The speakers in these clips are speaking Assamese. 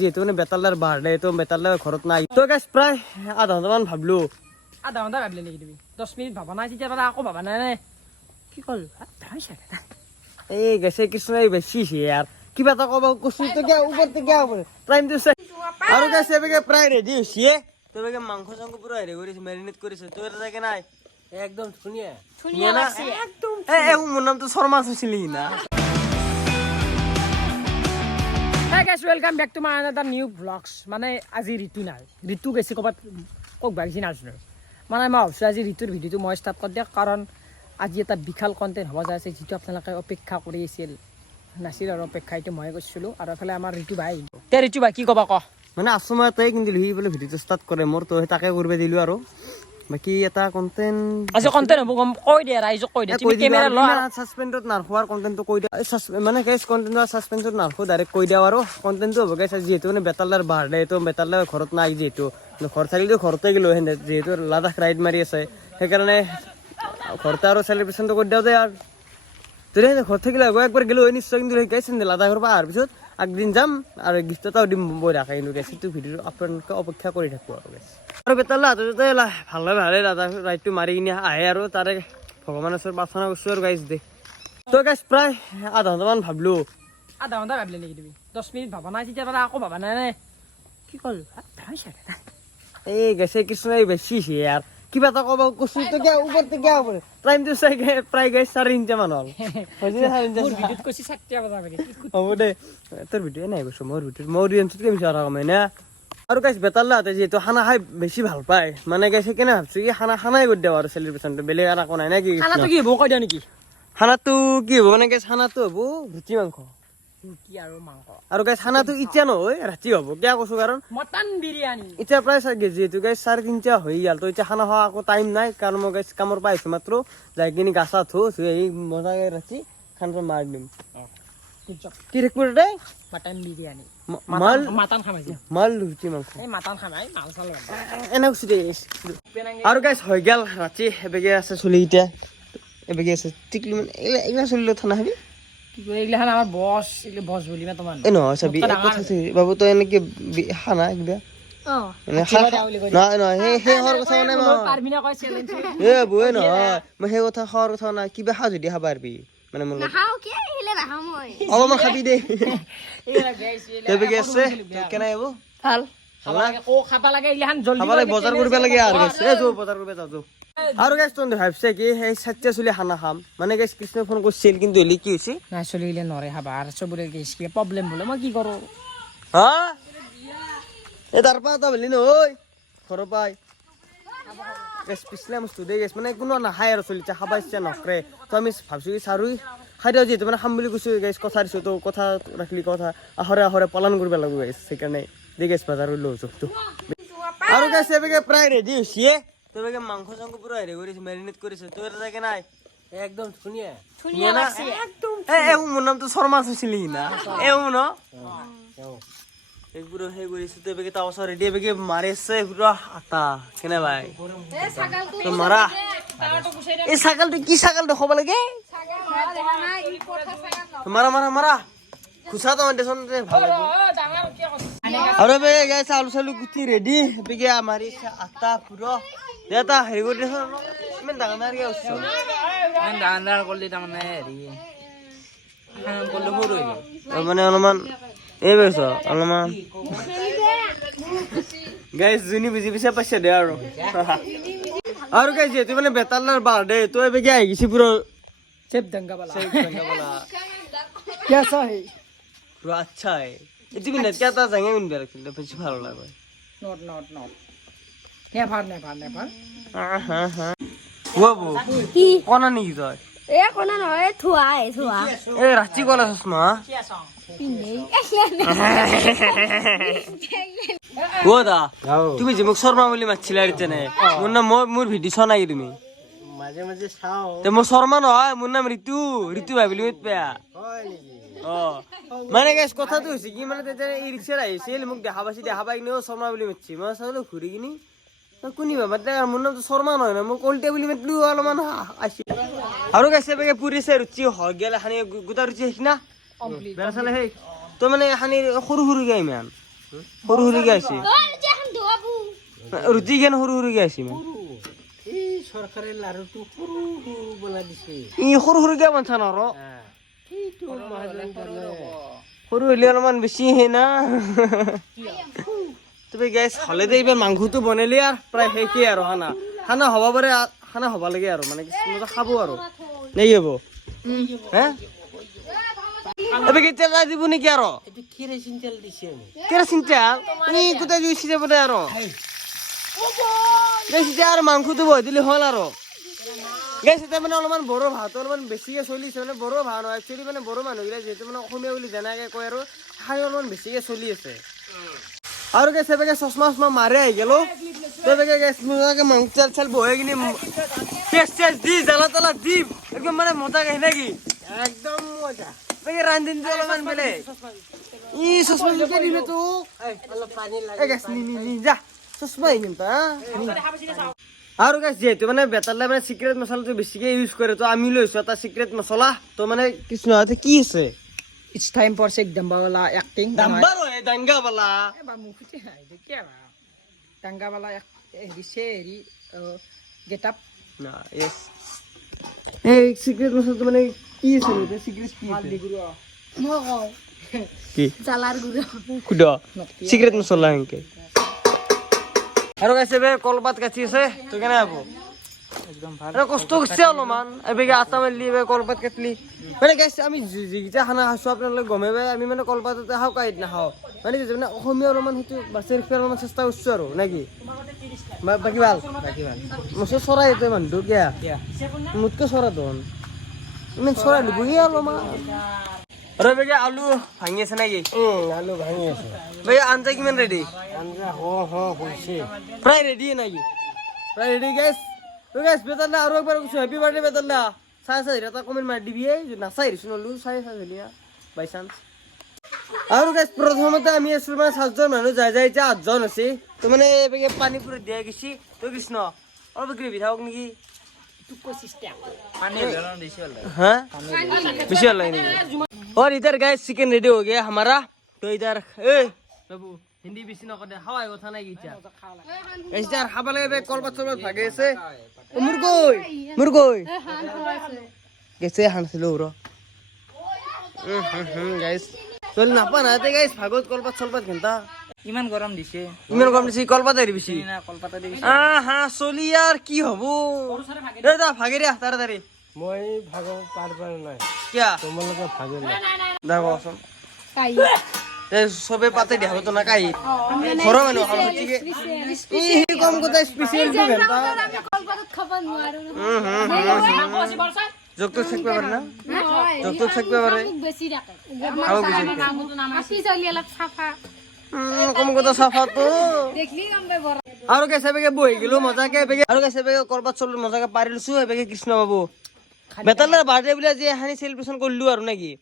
যেহেতু মানে বেতালাৰ বাহাৰডে তো বেতালাৰ ঘৰত নাই তো গাইছ প্ৰায় আধা ঘণ্টামান ভাবলো আধা ঘণ্টা ভাবিলে নেকি তুমি 10 মিনিট ভাবা নাই তেতিয়া পৰা আকৌ ভাবা নাই কি কল এই গেছে কিছু বেছি ইয়াৰ কিবা এটা ক'ব কৈছো তো গিয়া ওপৰতে গিয়া টাইম দিছে আৰু গাইছে এবেগে প্ৰায় ৰেডি হৈছে তো এবেগে মাংস চাংস পুৰা হেৰি কৰিছে মেৰিনেট কৰিছে তো এটা জাগে নাই একদম ধুনীয়া ধুনীয়া না একদম এই মোৰ নামটো শৰ্মা হৈছিলি না Hey guys, welcome back to my another new vlogs. মানে আজি ঋতু নাই ঋতু গেছি ক'বাত কক বাগিছি নাজানো মানে মই ভাবছোঁ আজি ঋতুৰ ভিডিঅ'টো মই ষ্টাৰ্ট কৰি দিয়ক কাৰণ আজি এটা বিশাল কণ্টেণ্ট হ'ব যায় আছে যিটো আপোনালোকে অপেক্ষা কৰি আছিল নাছিল আৰু অপেক্ষা এইটো মই কৰিছিলোঁ আৰু এফালে আমাৰ ঋতু ভাই তে ঋতু ভাই কি ক'বা ক মানে আছো মই তাই কিন্তু সি বোলে ভিডিঅ'টো ষ্টাৰ্ট কৰে মোৰ তো তাকে কৰিব দিলোঁ আৰু বাকি এটা কন্টেন্ট আজি কণ্টেণ্ট হ'ব কৈ দে ৰাইজক কৈ দে তুমি কেমেৰা ল সাসপেন্ডত নাৰখোৱাৰ কন্টেন্টটো কৈ দিয়া মানে গাইছ কন্টেন্টৰ সাসপেন্ডত নাৰখো ডাইৰেক্ট কৈ দিওঁ আৰু কন্টেন্টটো হ'ব গাইছ যিহেতু মানে বেতালাৰ বাহাৰডে তো বেতালাৰ ঘৰত নাই যিহেতু ঘৰ থাকিলেতো ঘৰতে গ'লো হেনে যিহেতু লাডাখ ৰাইড মাৰি আছে সেইকাৰণে ঘৰতে আৰু চেলিব্ৰেশ্যনটো কৰি দিওঁ যে আৰু যদি ঘৰত থাকিলে একবাৰ গ'লো হয় নিশ্চয় কিন্তু গাইছ লাডাখৰ পৰা অহাৰ পিছত আগদিন যাম আৰু গিফ্ট এটাও দিম বৈ ৰাখে কিন্তু গাইছ সেইটো ভিডিঅ' আপোনালোকে অপেক্ষা কৰি থাকো আৰু গাইছ আৰু বেতালা হাততে ভালে ভালে লাডাখ ৰাইডটো মাৰি কিনে আহে আৰু তাৰে ভগৱানৰ ওচৰত প্ৰাৰ্থনা কৰিছোঁ আৰু গাইছ দে তো গাইছ প্ৰায় আধা ঘণ্টামান ভাবলো আধা ঘণ্টা ভাবিলে নেকি তুমি 10 মিনিট ভাবা নাই তেতিয়া পৰা আকৌ ভাবা নাই কি কল এই গেছে কিছু বেছি ইয়াৰ কিবা এটা ক'ব কৈছো তো গিয়া ওপৰতে গিয়া টাইম দিছে প্ৰায় গাইছ 4:30 মান হ'ল মোৰ ভিডিঅ'ত কৈছি 7টা বজা লাগে হ'ব দে তোৰ ভিডিঅ' নাই কৈছো মোৰ ভিডিঅ' মোৰ অডিয়েঞ্চতকৈ বেছি আৰু কামাই না আৰু গাইছ বেতালা হাতে যিহেতু খানা খাই বেছি ভাল পায় মানে গাইছ সেইকাৰণে ভাবছোঁ কি খানাই কৰি দিওঁ আৰু চেলিব্ৰেশ্যনটো বেলেগ আৰু একো নাই নে কি খানাটো কি হ'ব কৈ দিয়া নেকি খানাটো কি হ'ব মানে গাইছ খানাটো হ'ব ৰুটি মাংস ৰুটি আৰু মাংস আৰু গাইছ খানাটো এতিয়া নহয় ৰাতি হ'ব কিয় কৈছোঁ কাৰণ মটন বিৰিয়ানী এতিয়া প্ৰায় যিহেতু গাইছ 3:30 হৈ গ'ল তো এতিয়া খানা খোৱা আকৌ টাইম নাই কাৰণ মই গাইছ কামৰ পৰা আহিছোঁ মাত্ৰ যাই কিনি গা চা ধুই আহি মজাকৈ ৰাতি খানাটো মাৰি দিম কি থাকিব দে মটন বিৰিয়ানী মাল মাটন খামাইছে মাল ৰুটি মাংস এই মাটন খামাই মাংস লয় এনে কৈছোঁ দে আৰু গাইছ হৈ গ'ল ৰাতি এবেগে আছে চলি এতিয়া এবেগে আছে টিকলি মানে এইগিলা চলিলে থানা খাবি এইগিলাখান আমাৰ বছ এইগিলা বছ বুলি না তোমাৰ এই নহয় চাবি এক কথা আছে বাবু তই এনেকে খানা কিবা নহয় নহয় সেই খোৱাৰ কথা মানে মই বৌয়ে নহয় মই সেই কথা খোৱাৰ কথা নাই কিবা খা যদি খাব পাৰিবি মানে মোৰ অলপমান খাবি দে আছে কেনে আহিব ভাল খাবা লাগে এইগিলাখান জলদি খাব লাগে বজাৰ কৰিব লাগে আৰু বজাৰ কৰিব যাওঁ আৰু গাইছ তই ভাবছে কি সেই 7টা চলি খানা খাম মানে গাইছ কৃষ্ণ ফোন কৰিছিল কিন্তু হলি কি হৈছে নাই চলিলে নৰে খাবা আৰু চবৰে কিবা প্ৰব্লেম বোলে মই কি কৰোঁ হা এই তাৰ পৰা এটা বেলি নহয় ঘৰৰ পাই গেছ পিছলে বস্তু দেই গেছ মানে কোনো নাখায় আৰু চলিছে খাব ইচ্ছা নকৰে তো আমি ভাবছোঁ কি চাৰুই খাই দিওঁ যিহেতু মানে খাম বুলি কৈছোঁ গেছ কথা দিছোঁ তো কথা ৰাখিলি কথা আহৰে পালন কৰিব লাগিব গেছ সেইকাৰণে দে গেছ বজাৰত লৈ জোখটো আৰু গেছ এবেগে প্ৰায় ৰেডি হৈছে তো এবেগে মাংস চাংস পুৰা হেৰি কৰিছে মেৰিনেট কৰিছে তো এটা জাগে নাই একদম ধুনীয়া ধুনীয়া না একদম মোৰ নামটো শৰ্মা হৈছিলি না ন এইবোৰো সেই কৰিছে তো এবেগে তাৰ ওচৰত ৰেডি এবেগে মাৰিছে পুৰা আটা কেনে ভাই তো মাৰা এই ছাগলটো কি ছাগল দেখাব লাগে মাৰা খুচা তো দেচোন ভাল লাগিব আৰু বে গাইছ আলু চালু গুটি ৰেডি এবেগে মাৰিছে আটা পুৰা এটা হেৰি কৰি দেচোন ইমান ডাঙৰকৈ উঠছো ইমান ডাঙৰ কৰিলে তাৰমানে হেৰি কৰিলে সৰু হৈ গ'ল মানে অলপমান এই বেছ অলপমান গাইছ যোনী বুজি পিছে পাইছে দে আৰু গাইছ যিহেতু মানে বেতালাৰ বাহাৰডে তো এবেগে আহি গৈছে পুৰা চেপ দংগা বালা कैसा है पूरा अच्छा है इतनी भी नहीं क्या था जगह में भी रखते हैं पीछे भालो लगा नॉट नेभार हाँ वो कौन नहीं तो এ কোনা নহয় থুৱা ए राची कॉल सुषमा वो दा তুমি যে মোক শৰ্মা বলি মাছিলা ৰিতেনে মোৰ নাম মোৰ ভিডিঅ' চোৱা নাই তুমি মাজে মাজে চাও তে মোৰ শৰ্মা নহয় মোৰ নাম ঋতু ভাবিলি মত পেয়া মানে গাইছ কথাটো হৈছে কি মানে তেতিয়া এই ৰিক্সাত আহিছিল মোক দেখা পাই কিনে শৰ্মা বুলি মাতছি মই চালো ঘূৰি কিনি কোনিবা মাতে মোৰ নামটো শৰ্মা নহয় ন মই কলটে বুলি মাতলো অলপমান আহিছিল আৰু গাইছে বেগে পুৰিছে ৰুচি হৈ গেল এখানি গোটা ৰুচি সেইনা বেৰা চালে সেই তো মানে এখানি সৰু সৰুকৈ ইমান সৰু সৰুকে আছে ৰুটি কেন সৰু সৰুকে আছে এই চৰকাৰে লাৰুটো সৰু সৰু বনাই দিছে ই সৰু সৰুকে বানছা নৰ সেইটো মহাজন জানে সৰু হলে অলপমান বেছি হে না তুমি গেছ হলে দে এইবাৰ মাংসটো বনালি আৰু প্ৰায় শেষেই আৰু খানা খানা হ'ব পাৰে খানা হ'ব লাগে আৰু মানে কিছুমানে খাব আৰু নে কি হ'ব হে এবে কেতিয়া যাই দিব নেকি আৰু এইটো কেৰাচিন তেল দিছে কেৰাচিন তেল ই গোটেই জুইছি যাব দে আৰু গেছ এতিয়া আৰু মাংসটো বহাই দিলে হ'ল আৰু গেছ এতিয়া মানে অলপমান বড়ো ভাতটো অলপমান বেছিকে চলিছে মানে বড়ো ভাত নহয় একচুৱেলি মানে বড়ো মানুহবিলাক যিহেতু মানে অসমীয়া বুলি যেনেকৈ কয় আৰু খাই অলপমান বেছিকে চলি আছে আৰু গেছ এবেগে চশমা চশমা মাৰি আহি গেলো তেবেগে গেছ মজাকে মাংস চাল চাল বহে কিনি পেষ্ট চেষ্ট দি জ্বালা তালা দি একদম মানে মজাকে সেনেকি একদম মজা এবেগে ৰান্ধিনটো অলপমান বেলেগ ই চশমা জোকে দিলে তো অলপ পানী লাগে এই গেছ নি নি নি যা চশমা আহিম তা আৰু গেছ যিহেতু মানে বেটাৰলে মানে চিক্ৰেট মছলাটো বেছিকে ইউজ কৰে তো আমি লৈছো এটা চিক্ৰেট মছলা তো মানে কিছু নহয় কি আছে It's time for Sheikh Dambawala acting. দাম্বাৰ হয় দাংগা বালা Ba mukti hai de kya ba? Dambawala heৰি হেৰি get up. না ইয়েস এই চিক্ৰেট মছলাটো মানে কি আছে ৰে চিক্ৰেট কি আছে কি জালাৰ গুড়া কুড চিক্ৰেট মছলা হেনকে আৰু গাইছে বে কলপাত কাটি আছে তো কেনে হ'ব একদম ভাল আৰু কষ্ট কৰিছে অলপমান এবেগে আটা মাৰিলি এবে কলপাত কাটলি মানে গাইছে আমি যিকেইটা খানা খাইছোঁ আপোনালোকে গমে পাই আমি মানে কলপাততে খাওঁ কাঁহীত নাখাওঁ মানে কি মানে অসমীয়া অলপমান সেইটো বাছি ৰাখিব অলপমান চেষ্টা কৰিছোঁ আৰু নে কি বাকী ভাল বাকী ভাল মচে চৰাই তই মানুহটো কিয়া মোতকৈ চৰা তহন ইমান চৰাই লুবহি অলপমান আৰু এবেগে আলু ভাঙি আছে নেকি আলু ভাঙি আছে বে আঞ্জা কিমান ৰেডি আঞ্জা হৈছে প্ৰায় ৰেডি নাকি প্ৰায় ৰেডি গেছ তো গেছ বেতাল্লা আৰু একবাৰ কৈছোঁ হেপী বাৰ্থডে বেতাল্লা চাই চাই এটা কমেণ্ট মাৰি দিবি নাচাই আহিছোঁ নলো চাই চাই ধুনীয়া বাই চান্স আৰু গেছ প্ৰথমতে আমি আছিলোঁ মানে 7জন মানুহ যাই যাই এতিয়া 8জন আছে তো মানে এবেগে পানী পুৰি দিয়া গৈছে তো কৃষ্ণ অলপ গ্ৰেভি থাকক নেকি পানী গৰম দিছে हाँ बेसी वाला नहीं और इधर गाइस चिकन रेडी हो गया हमारा तो इधर ए बाबू हिंदी बेसी न करे हावाय কথা নাই কি চা গাইस यार খাবা লাগে বে কলপাত চলপাত ভাগে আছে ও মুরগই গেছে হানছিল ওর গাইস চল না পানাতে গাইস ভাগত কলপাত চলপাত ঘন্টা ইমান গৰম দিছে ইমান কম দিছি কলপাত এৰি বেছি না কলপাতা দি হা চলি আৰ কি হবো দা ভাগে ৰে তাড়াতাড়ি মই ভাগ পাৰবা নাই কিয়া তোমালোকে ভাগে নাই দেখোন কাই সবে পাতে দিয়া হতো না কাই ঘর মানুষ খালো ঠিক এই কম কথা স্পেশাল তো ঘন্টা কলপাতত খাব নোৱাৰো যত থাকবে পাৰে না যত থাকবে পাৰে বেছি ৰাখে খাও বেশি আপি চলি অলপ চাফা কম কথা সাফা তো দেখলি গম পাই বৰ আৰু কেছে বেগে বহি গেলো মজাকে বেগে আৰু কেছে বেগে কৰবাত চল মজাকে পাৰিলছো বেগে কৃষ্ণ বাবু বেতালাৰ বাৰ্থডে বুলি আজি হানি সেলিব্ৰেশন কৰিলো আৰু নাকি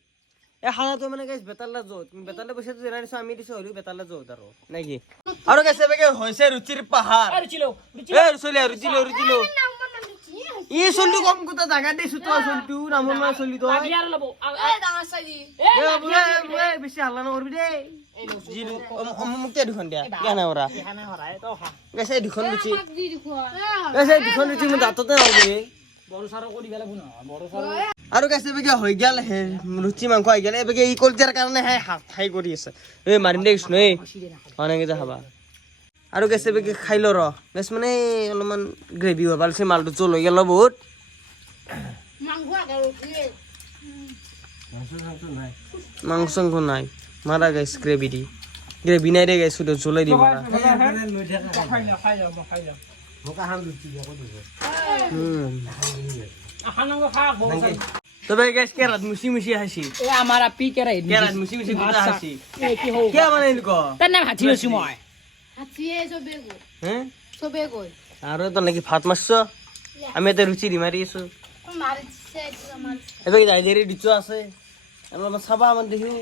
এই খানাটো মানে গাইছ বেতালা যত বেতালা পইচাটো জেনা দিছো আমি দিছো হলিও বেতালা যত আৰু নাকি আৰু কেছে বেগে হৈছে ৰুচিৰ পাহাৰ Ruchilo. এ ৰুচিলো ই চলটো কম কথা জাগা দিছো তো চলটো নামৰ মানে চলি তো Biar labo. এ বুয়ে বেছি হাল্লা নকৰবি দেই জিলু মুক্তি দুখন দিয়া কেনে ওৰা Hana horai to ha. গেছে দুখন লুচি দি দেখুৱা গেছে দুখন লুচি মই দাঁততে নালবি Boru saro kori gala buno. Boru saro. আৰু গেছে বেগে হৈ গেল হে লুচি মাংস হৈ গেল এবেগে ই কলজাৰ কাৰণে হে হাত খাই কৰি আছে এই মাৰিম দে কৃষ্ণ এই অনেকে যা খাবা আৰু গেছে বেগে খাই ল ৰ গেছ মানে অলপমান গ্ৰেভি হ'ব পাৰছে মালটো জল হৈ গেল বহুত মাংস আগাৰো নাই মাংস চাংস নাই মাৰা গেছ গ্ৰেভি নাই দে গেছ শুধু জ্বলাই দি মাৰা লৈ থাকা Khai lo. মোক আহাম লুচি যাব দিব Hanang ko ha boru saro. তবে গেছ কেৰাত মুচি মুচি হাসি E amar api kera ini. কেৰাত মুচি মুচি গুটা হাসি E ki ho. কিয় মানে এনেকুৱা Tan nam hathi lo sumoy. হাতীয়ে চবে গৈ হে চবে গৈ আৰু তো নাকি ভাত মাৰছ আমি এতে ৰুচি দি মাৰি আছো মাৰিছে আমাৰ এবে যাই দেৰি দিছো আছে অলপমান চাবা আমাৰ দেখি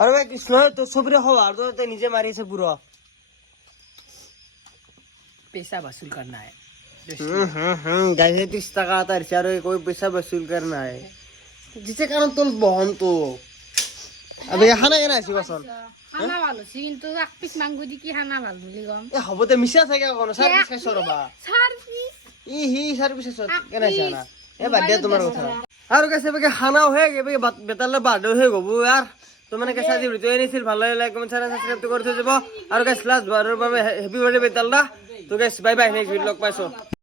আৰু ভাই কৃষ্ণ তো সবরে হওয়া আর তো নিজে মারি আছে পুরো Pesa basul karna hai. গাইছে 30 টাকা তারছে আর কই পয়সা বসুল করনা है जिसे कारण तो बहन तो আবে খানা কেনা আছি বছর খানা ভাল হৈছে কিন্তু এক পিচ মাংস দি কি খানা ভাল বুলি কম এ হ'ব দে মিছা থাকে কোনো সার্ভিস খাইছ ৰবা সার্ভিস ই সার্ভিস কেনা আছে না এ বাদ দিয়া তোমার কথা আর কাছে বেকে খানাও হয়ে গেবে বেতালে বার্থডে হয়ে গবো আর তো মানে কাছে আজি ভিডিও এনেছিল ভালো লাগে লাইক কমেন্ট শেয়ার সাবস্ক্রাইব তো করে থৈ যাব আর গাইস লাস্ট বারের বাবে হ্যাপি বার্থডে বেতালদা তো guys bye bye next video লগ পাইছো